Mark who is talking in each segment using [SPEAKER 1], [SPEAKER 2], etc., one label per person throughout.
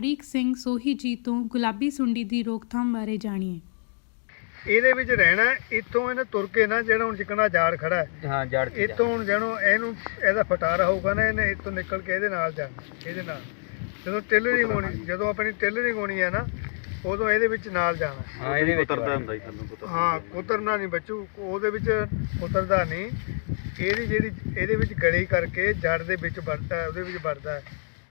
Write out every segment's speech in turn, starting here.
[SPEAKER 1] ਅਮਰੀਕ ਸਿੰਘ ਸੋਹੀ ਜੀ ਤੋਂ ਗੁਲਾਬੀ ਸੁੰਡੀ ਦੀ ਰੋਕਥਾਮ ਬਾਰੇ ਜਾਣੀਏ।
[SPEAKER 2] ਇਹਦੇ ਵਿੱਚ ਰਹਿਣਾ ਹੈ। ਇੱਥੋਂ ਇਹਨੇ ਤੁਰ ਕੇ ਨਾ ਜਿਹੜਾ ਹੁਣ ਚਿਕਨਾ ਝਾੜ ਖੜਾ ਹੈ।
[SPEAKER 3] ਹਾਂ ਜੜ ਤੇ
[SPEAKER 2] ਇੱਥੋਂ ਹੁਣ ਜਦੋਂ ਇਹਨੂੰ ਇਹਦਾ ਫਟਾਰਾ ਹੋਊਗਾ ਨਾ ਇਹਨੇ ਇੱਥੋਂ ਨਿਕਲ ਕੇ ਇਹਦੇ ਨਾਲ ਜਾਣਾ ਇਹਦੇ ਨਾਲ। ਜਦੋਂ ਟੇਲਰਿੰਗ ਹੋਣੀ ਜਦੋਂ ਆਪਣੀ ਟੇਲਰਿੰਗ ਹੋਣੀ ਹੈ ਨਾ ਉਦੋਂ ਇਹਦੇ ਵਿੱਚ ਨਾਲ ਜਾਣਾ।
[SPEAKER 3] ਹਾਂ ਇਹਦੇ ਵਿੱਚ
[SPEAKER 4] ਉਤਰਦਾ ਹੁੰਦਾ ਜੀ ਥੱਲੋਂ ਪੁੱਤਰ
[SPEAKER 2] ਹਾਂ ਕੁਤਰਨਾ ਨਹੀਂ ਬੱਚੂ ਉਹਦੇ ਵਿੱਚ ਕੁਤਰਦਾ ਨਹੀਂ। ਇਹਦੀ ਜਿਹੜੀ ਇਹਦੇ ਵਿੱਚ ਗੜੀ ਕਰਕੇ ਜੜ ਦੇ ਵਿੱਚ ਵੜਦਾ ਹੈ, ਉਹਦੇ ਵਿੱਚ ਵੜਦਾ ਹੈ,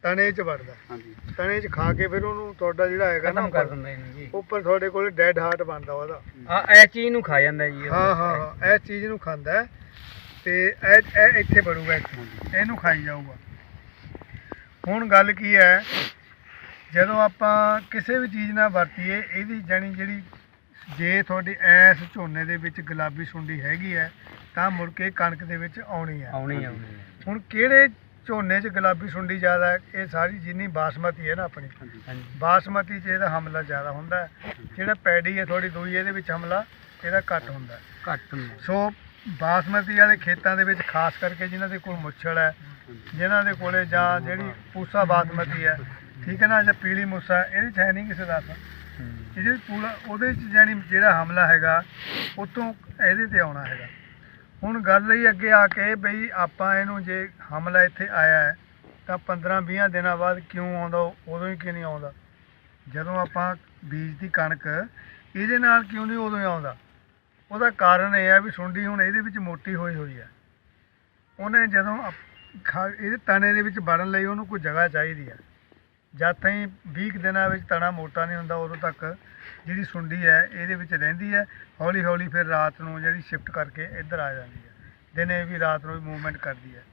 [SPEAKER 2] ਤਣੇ 'ਚ ਵੜਦਾ।
[SPEAKER 4] ਹਾਂਜੀ।
[SPEAKER 2] ਤਣੇ 'ਚ ਖਾ ਕੇ ਫਿਰ ਉਹਨੂੰ ਤੁਹਾਡਾ ਜਿਹੜਾ ਹੈਗਾ ਨਾ
[SPEAKER 3] ਖਤਮ ਕਰ ਦਿੰਦਾ ਇਹਨੂੰ ਜੀ।
[SPEAKER 2] ਉੱਪਰ ਤੁਹਾਡੇ ਕੋਲ ਡੈਡ ਹਾਰਟ ਬਣਦਾ ਉਹਦਾ।
[SPEAKER 3] ਹਾਂ ਇਹ ਚੀਜ਼ ਨੂੰ ਖਾ ਜਾਂਦਾ ਜੀ ਉਹ।
[SPEAKER 2] ਹਾਂ ਹਾਂ ਹਾਂ ਇਹ ਚੀਜ਼ ਨੂੰ ਖਾਂਦਾ ਹੈ। ਤੇ ਇਹ ਇਹ ਇੱਥੇ ਵੜੂਗਾ ਇੱਥੇ। ਇਹਨੂੰ ਖਾਈ ਜਾਊਗਾ। ਹੁਣ ਗੱਲ ਕੀ ਹੈ ਜਦੋਂ ਆਪਾਂ ਕਿਸੇ ਵੀ ਚੀਜ਼ ਨਾਲ ਵਰਤੀਏ ਇਹਦੀ ਜਾਣੀ ਜਿਹੜੀ ਜੇ ਤੁਹਾਡੀ ਐਸ ਝੋਨੇ ਦੇ ਵਿੱਚ ਗੁਲਾਬੀ ਸੁੰਡੀ ਹੈਗੀ ਹੈ ਤਾਂ ਮੁੜ ਕੇ ਕਣਕ ਦੇ ਵਿੱਚ ਆਉਣੀ ਹੈ।
[SPEAKER 3] ਆਉਣੀ ਆਉਣੀ ਹੈ।
[SPEAKER 2] ਹੁਣ ਕਿਹੜੇ ਝੋਨੇ 'ਚ ਗੁਲਾਬੀ ਸੁੰਡੀ ਜ਼ਿਆਦਾ ਹੈ ਇਹ ਸਾਰੀ ਜਿੰਨੀ ਬਾਸਮਤੀ ਹੈ ਨਾ ਆਪਣੀ। ਬਾਸਮਤੀ 'ਚ ਇਹਦਾ ਹਮਲਾ ਜ਼ਿਆਦਾ ਹੁੰਦਾ ਹੈ। ਜਿਹੜਾ ਪੈਡੀ ਹੈ ਥੋੜੀ ਦੂਈ ਇਹਦੇ ਵਿੱਚ ਹਮਲਾ ਇਹਦਾ ਘੱਟ ਹੁੰਦਾ ਹੈ।
[SPEAKER 3] ਘੱਟ ਹੁੰਦਾ
[SPEAKER 2] ਸੋ ਬਾਸਮਤੀ ਵਾਲੇ ਖੇਤਾਂ ਦੇ ਵਿੱਚ ਖਾਸ ਕਰਕੇ ਜਿਨ੍ਹਾਂ ਦੇ ਕੋਲ ਮੁੱਛੜ ਹੈ ਜਿਨ੍ਹਾਂ ਦੇ ਕੋਲੇ ਜਾਂ ਜਿਹੜੀ ਪੂਸਾ ਬਾਸਮਤੀ ਹੈ ਠੀਕ ਹੈ ਨਾ ਜਾਂ ਪੀਲੀ ਮੂਸਾ ਇਹਦੇ 'ਚ ਹੈ ਨਹੀਂ ਕਿਸੇ ਦਾ ਇਹ ਜਿਹੜੀ ਪੂਲਾ ਉਹਦੇ 'ਚ ਜਾਣੀ ਜਿਹੜਾ ਹਮਲਾ ਹੈਗਾ ਉਤੋਂ ਇਹਦੇ ਤੇ ਆਉਣਾ ਹੈਗਾ। ਹੁਣ ਗੱਲ ਰਹੀ ਅੱਗੇ ਆ ਕੇ ਬਈ ਆਪਾਂ ਇਹਨੂੰ ਜੇ ਹਮਲਾ ਇੱਥੇ ਆਇਆ ਹੈ, ਤਾਂ 15-20 ਦਿਨਾਂ ਬਾਅਦ ਕਿਉਂ ਆਉਂਦਾ, ਉਦੋਂ ਹੀ ਕਿਉਂ ਨਹੀਂ ਆਉਂਦਾ? ਜਦੋਂ ਆਪਾਂ ਬੀਜ ਦੀ ਕਣਕ ਇਹਦੇ ਨਾਲ ਕਿਉਂ ਨਹੀਂ ਉਦੋਂ ਹੀ ਆਉਂਦਾ? ਉਹਦਾ ਕਾਰਨ ਇਹ ਹੈ ਵੀ ਸੁੰਡੀ ਹੁਣ ਇਹਦੇ ਵਿੱਚ ਮੋਟੀ ਹੋਈ ਹੋਈ ਹੈ। ਉਹਨੇ ਜਦੋਂ ਅਪ- ਖਾ- ਇਹਦੇ ਤਣੇ ਦੇ ਵਿੱਚ ਵੜਨ ਲਈ ਉਹਨੂੰ ਕੋਈ ਜਗ੍ਹਾ ਚਾਹੀਦੀ ਹੈ। ਜਦ ਤਾਈਂ 20 ਕੁ ਦਿਨਾਂ ਵਿੱਚ ਤਣਾ ਮੋਟਾ ਨਹੀਂ ਹੁੰਦਾ, ਉਦੋਂ ਤੱਕ ਜਿਹੜੀ ਸੁੰਡੀ ਹੈ ਇਹਦੇ ਵਿੱਚ ਰਹਿੰਦੀ ਹੈ। ਹੌਲੀ ਹੌਲੀ ਫਿਰ ਰਾਤ ਨੂੰ ਜਿਹੜੀ ਸ਼ਿਫਟ ਕਰਕੇ ਇੱਧਰ ਆ ਜਾਂਦੀ ਹੈ। ਦਿਨੇ ਵੀ ਰਾਤ ਨੂੰ ਵੀ ਮੂਵਮੈਂਟ ਕਰਦੀ ਹੈ।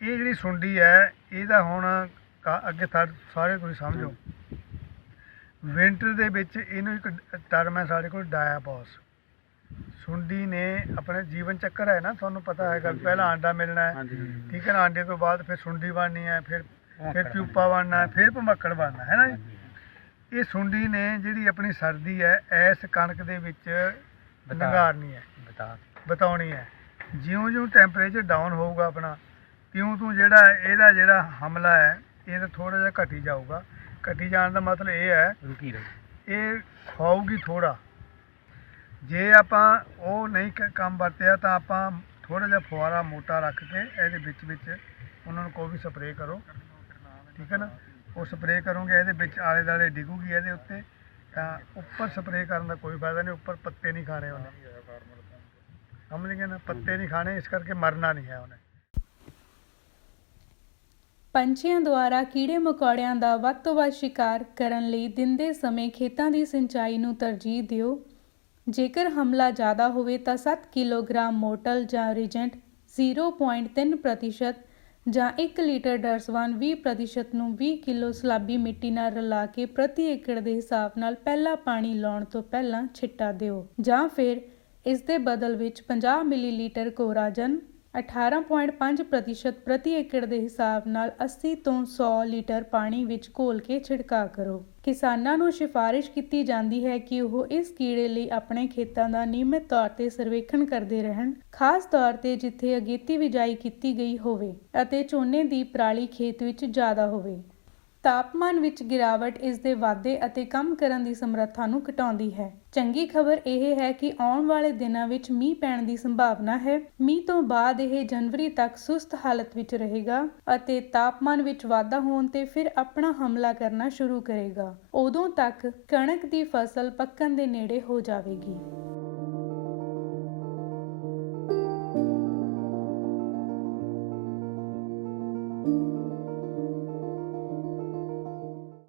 [SPEAKER 2] ਇਹ ਜਿਹੜੀ ਸੁੰਡੀ ਹੈ ਇਹਦਾ ਹੁਣ ਅੱਗੇ ਸਾਰੇ ਤੁਸੀਂ ਸਮਝੋ। ਵਿੰਟਰ ਦੇ ਵਿੱਚ ਇਹਨੂੰ ਇੱਕ ਟਰਮ ਹੈ ਸਾਡੇ ਕੋਲ ਡਾਇਆਪੋਸ ਸੁੰਡੀ ਨੇ ਆਪਣਾ ਜੀਵਨ ਚੱਕਰ ਹੈ ਨਾ ਤੁਹਾਨੂੰ ਪਤਾ ਹੈਗਾ ਪਹਿਲਾਂ ਆਂਡਾ ਮਿਲਣਾ ਹੈ। ਠੀਕ ਹੈ ਨਾ ਆਂਡੇ ਤੋਂ ਬਾਅਦ ਫਿਰ ਸੁੰਡੀ ਬਣਨੀ ਹੈ ਫਿਰ ਫਿਰ ਪਿਊਪਾ ਬਣਨਾ ਹੈ ਫਿਰ ਭਮੱਕੜ ਬਣਨਾ ਹੈ ਨਾ ਜੀ? ਇਹ ਸੁੰਡੀ ਨੇ ਜਿਹੜੀ ਆਪਣੀ ਸਰਦੀ ਹੈ ਐਸ ਕਣਕ ਦੇ ਵਿੱਚ ਨੰਗਾਰਨੀ ਹੈ।
[SPEAKER 3] ਬਤਾ
[SPEAKER 2] ਬਤਾਉਣੀ ਹੈ। ਜਿਉਂ-ਜਿਉਂ ਟੈਂਪਰੇਚਰ ਡਾਊਨ ਹੋਊਗਾ ਆਪਣਾ ਤਿਉਂ ਤੂੰ ਜਿਹੜਾ ਇਹਦਾ ਜਿਹੜਾ ਹਮਲਾ ਹੈ ਇਹ ਤਾਂ ਥੋੜਾ ਜਿਹਾ ਘਟੀ ਜਾਊਗਾ। ਘਟੀ ਜਾਣ ਦਾ ਮਤਲਬ ਇਹ ਹੈ
[SPEAKER 3] ਰੁਕੀ ਰਹੀ।
[SPEAKER 2] ਇਹ ਖਾਊਗੀ ਥੋੜਾ ਜੇ ਆਪਾਂ ਉਹ ਨਹੀਂ ਕੰਮ ਵਰਤਿਆ ਤਾਂ ਆਪਾਂ ਥੋੜਾ ਜਿਹਾ ਫੁਆਰਾ ਮੋਟਾ ਰੱਖ ਕੇ ਇਹਦੇ ਵਿੱਚ ਵਿੱਚ ਉਹਨਾਂ ਨੂੰ ਕੋਈ ਵੀ ਸਪਰੇਅ ਕਰੋ। ਠੀਕ ਹੈ ਨਾ? ਉਹ ਸਪਰੇਅ ਕਰੋਗੇ, ਇਹਦੇ ਵਿੱਚ ਆਲੇ ਦਾਲੇ ਡਿੱਗੂਗੀ ਇਹਦੇ ਉੱਤੇ, ਤਾਂ ਉੱਪਰ ਸਪਰੇਅ ਕਰਨ ਦਾ ਕੋਈ ਫਾਇਦਾ ਨਹੀਂ, ਉੱਪਰ ਪੱਤੇ ਨਹੀਂ ਖਾਣੇ ਉਹਨੇ। ਸਮਝ ਗਏ ਨਾ? ਪੱਤੇ ਨਹੀਂ ਖਾਣੇ, ਇਸ ਕਰਕੇ ਮਰਨਾ ਨਹੀਂ ਹੈ ਉਹਨੇ।
[SPEAKER 1] ਪੰਛੀਆਂ ਦੁਆਰਾ ਕੀੜੇ ਮਕੌੜਿਆਂ ਦਾ ਵੱਧ ਤੋਂ ਵੱਧ ਸ਼ਿਕਾਰ ਕਰਨ ਲਈ ਦਿਨ ਦੇ ਸਮੇਂ ਖੇਤਾਂ ਦੀ ਸਿੰਚਾਈ ਨੂੰ ਤਰਜੀਹ ਦਿਓ। ਜੇਕਰ ਹਮਲਾ ਜ਼ਿਆਦਾ ਹੋਵੇ ਤਾਂ 7 ਕਿਲੋਗ੍ਰਾਮ ਮੋਟਲ ਜਾਂ ਰੀਜੈਂਟ 0.3% ਜਾਂ 1 ਲੀਟਰ ਡਰਸਵਾਨ 20% ਨੂੰ 20 ਕਿਲੋ ਸਲਾਬੀ ਮਿੱਟੀ ਨਾਲ ਰਲਾ ਕੇ ਪ੍ਰਤੀ ਏਕੜ ਦੇ ਹਿਸਾਬ ਨਾਲ ਪਹਿਲਾ ਪਾਣੀ ਲਾਉਣ ਤੋਂ ਪਹਿਲਾਂ ਛਿੱਟਾ ਦਿਓ। ਜਾਂ ਫਿਰ ਇਸ ਦੇ ਬਦਲ ਵਿੱਚ 50 ਮਿਲੀਲੀਟਰ ਕੋਰਾਜਨ 18.5% ਪ੍ਰਤੀ ਏਕੜ ਦੇ ਹਿਸਾਬ ਨਾਲ 80 ਤੋਂ 100 ਲੀਟਰ ਪਾਣੀ ਵਿੱਚ ਘੋਲ ਕੇ ਛਿੜਕਾਅ ਕਰੋ। ਕਿਸਾਨਾਂ ਨੂੰ ਸਿਫਾਰਿਸ਼ ਕੀਤੀ ਜਾਂਦੀ ਹੈ ਕਿ ਉਹ ਇਸ ਕੀੜੇ ਲਈ ਆਪਣੇ ਖੇਤਾਂ ਦਾ ਨਿਯਮਿਤ ਤੌਰ ਤੇ ਸਰਵੇਖਣ ਕਰਦੇ ਰਹਿਣ, ਖਾਸ ਤੌਰ ਤੇ ਜਿੱਥੇ ਅਗੇਤੀ ਬਿਜਾਈ ਕੀਤੀ ਗਈ ਹੋਵੇ ਅਤੇ ਝੋਨੇ ਦੀ ਪਰਾਲੀ ਖੇਤ ਵਿੱਚ ਜ਼ਿਆਦਾ ਹੋਵੇ। ਤਾਪਮਾਨ ਵਿੱਚ ਗਿਰਾਵਟ ਇਸ ਦੇ ਵਾਧੇ ਅਤੇ ਕੰਮ ਕਰਨ ਦੀ ਸਮਰੱਥਾ ਨੂੰ ਘਟਾਉਂਦੀ ਹੈ। ਚੰਗੀ ਖਬਰ ਇਹ ਹੈ ਕਿ ਆਉਣ ਵਾਲੇ ਦਿਨਾਂ ਵਿੱਚ ਮੀਂਹ ਪੈਣ ਦੀ ਸੰਭਾਵਨਾ ਹੈ। ਮੀਂਹ ਤੋਂ ਬਾਅਦ ਇਹ ਜਨਵਰੀ ਤੱਕ ਸੁਸਤ ਹਾਲਤ ਵਿੱਚ ਰਹੇਗਾ ਅਤੇ ਤਾਪਮਾਨ ਵਿੱਚ ਵਾਧਾ ਹੋਣ ਤੇ ਫਿਰ ਆਪਣਾ ਹਮਲਾ ਕਰਨਾ ਸ਼ੁਰੂ ਕਰੇਗਾ। ਉਦੋਂ ਤੱਕ ਕਣਕ ਦੀ ਫਸਲ ਪੱਕਣ ਦੇ ਨੇੜੇ ਹੋ ਜਾਵੇਗੀ।